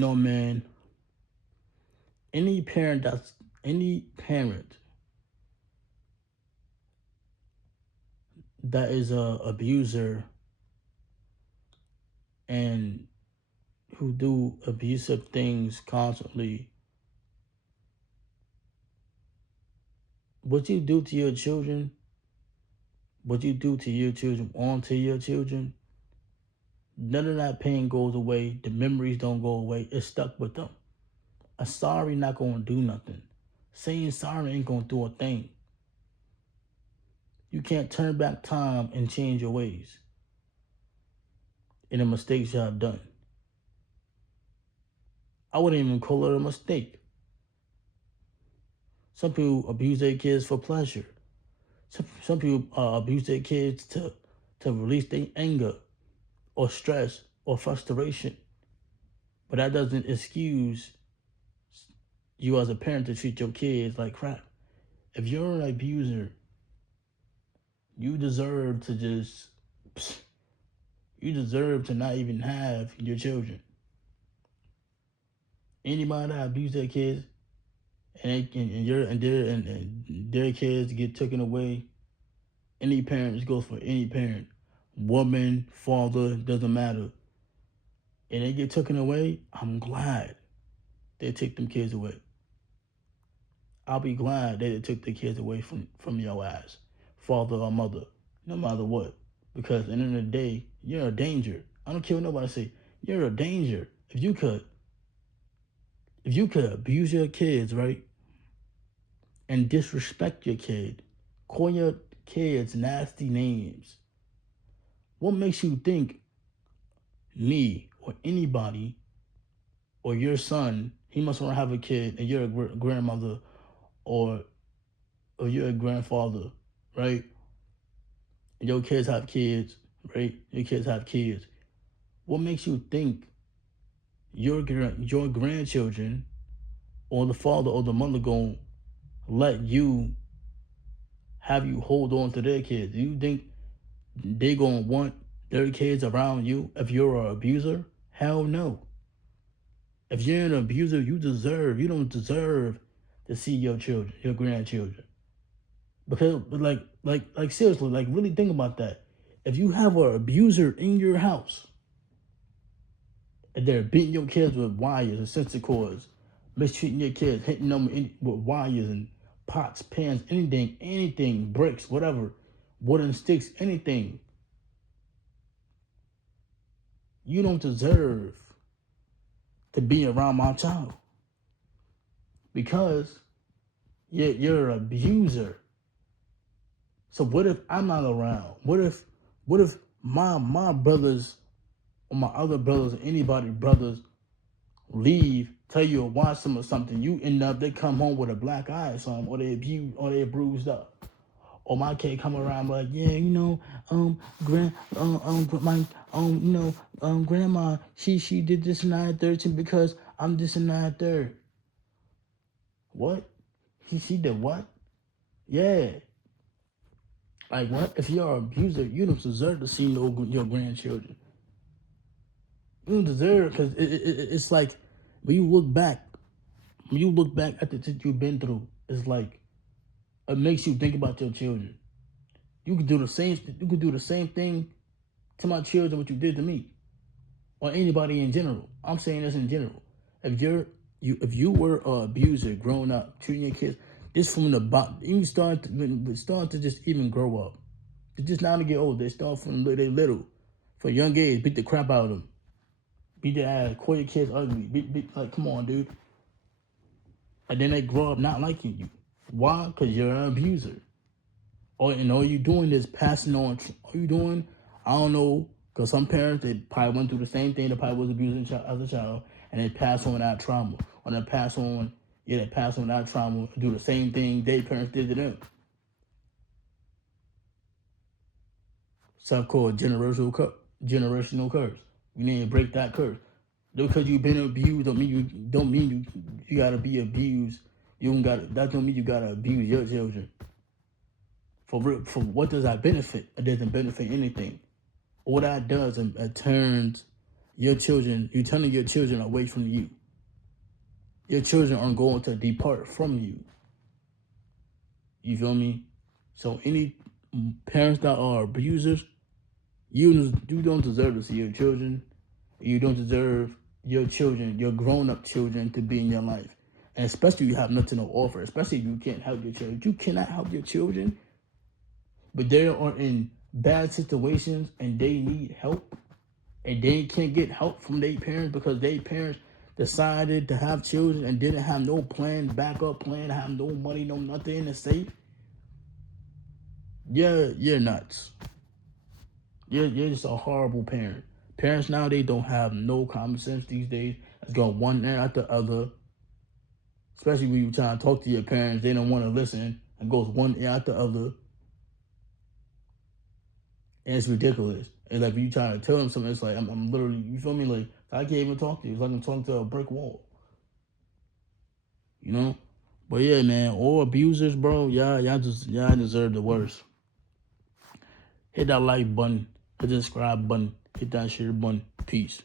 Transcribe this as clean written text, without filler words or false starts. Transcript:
Man, any parent that's any parent that is a abuser and who do abusive things constantly, what you do to your children, what you do to your children, onto your children, none of that pain goes away. The memories don't go away. It's stuck with them. A sorry not gonna do nothing. Saying sorry ain't gonna do a thing. You can't turn back time and change your ways and the mistakes you have done. I wouldn't even call it a mistake. Some people abuse their kids for pleasure. Some people abuse their kids to release their anger or stress or frustration. But that doesn't excuse you as a parent to treat your kids like crap. If you're an abuser, you deserve to just, you deserve to not even have your children. Anybody that abuse their kids and their kids get taken away, any parent goes for any parent, woman, father, doesn't matter. And they get taken away, I'm glad they take them kids away. I'll be glad that they took the kids away from your ass, father or mother, no matter what. Because at the end of the day, you're a danger. I don't care what nobody say. You're a danger. If you could abuse your kids, right, and disrespect your kid, call your kids nasty names, what makes you think me or anybody or your son, he must want to have a kid and you're a grandmother or you're a grandfather, right? And your kids have kids, right? Your kids have kids. What makes you think your grandchildren or the father or the mother gonna let you have you hold on to their kids? Do you think they gonna want their kids around you if you're an abuser? Hell no. If you're an abuser, you don't deserve to see your children, your grandchildren. Because like seriously, like really think about that. If you have an abuser in your house and they're beating your kids with wires and sensor cords, mistreating your kids, hitting them with wires and pots, pans, anything, bricks, whatever, wooden sticks, anything, you don't deserve to be around my child because you're an abuser. So what if I'm not around? What if my brothers or my other brothers or anybody brothers leave, tell you to watch them or something, you end up they come home with a black eye or something, or they abused or they bruised up. Or my kid come around like, yeah, my, grandma, she did this and that third because I'm this and that third. What? She did what? Yeah. Like what? If you're an abuser, you don't deserve to see your grandchildren. You don't deserve because it's like when you look back at the shit you've been through, it's like it makes you think about your children. You could do the same. You could do the same thing to my children what you did to me, or anybody in general. I'm saying this in general. If you were an abuser growing up, treating your kids, this from the bottom, even start to just even grow up. It's just now to get old. They start from they little, for young age, beat the crap out of them, beat their ass, call your kids ugly, beat like come on, dude. And then they grow up not liking you. Why? Because you're an abuser. All you doing is passing on. All you doing, I don't know, because some parents they probably went through the same thing. They probably was abusing as a child, and they pass on that trauma. Or they pass on that trauma, do the same thing their parents did to them. Something called generational curse. You need to break that curse. Because you've been abused don't mean you gotta be abused. You don't got that don't mean you gotta abuse your children. For what does that benefit? It doesn't benefit anything. All that does, it turns Your children, you're turning your children away from you. Your children are going to depart from you. You feel me? So any parents that are abusers, you don't deserve to see your children. You don't deserve your children, your grown-up children, to be in your life. And especially if you have nothing to offer, especially if you can't help your children. You cannot help your children, but they are in bad situations and they need help, and they can't get help from their parents because their parents decided to have children and didn't have no plan, backup plan, have no money, no nothing in the safe. You're nuts. You're just a horrible parent. Parents nowadays don't have no common sense these days. It's going one ear after the other. Especially when you try to talk to your parents, they don't want to listen. It goes one ear after the other. And it's ridiculous. And like when you try to tell them something, it's like I'm literally, you feel me? Like I can't even talk to you. It's like I'm talking to a brick wall. You know? But yeah, man, all abusers, bro, y'all deserve the worst. Hit that like button, hit the subscribe button, hit that share button. Peace.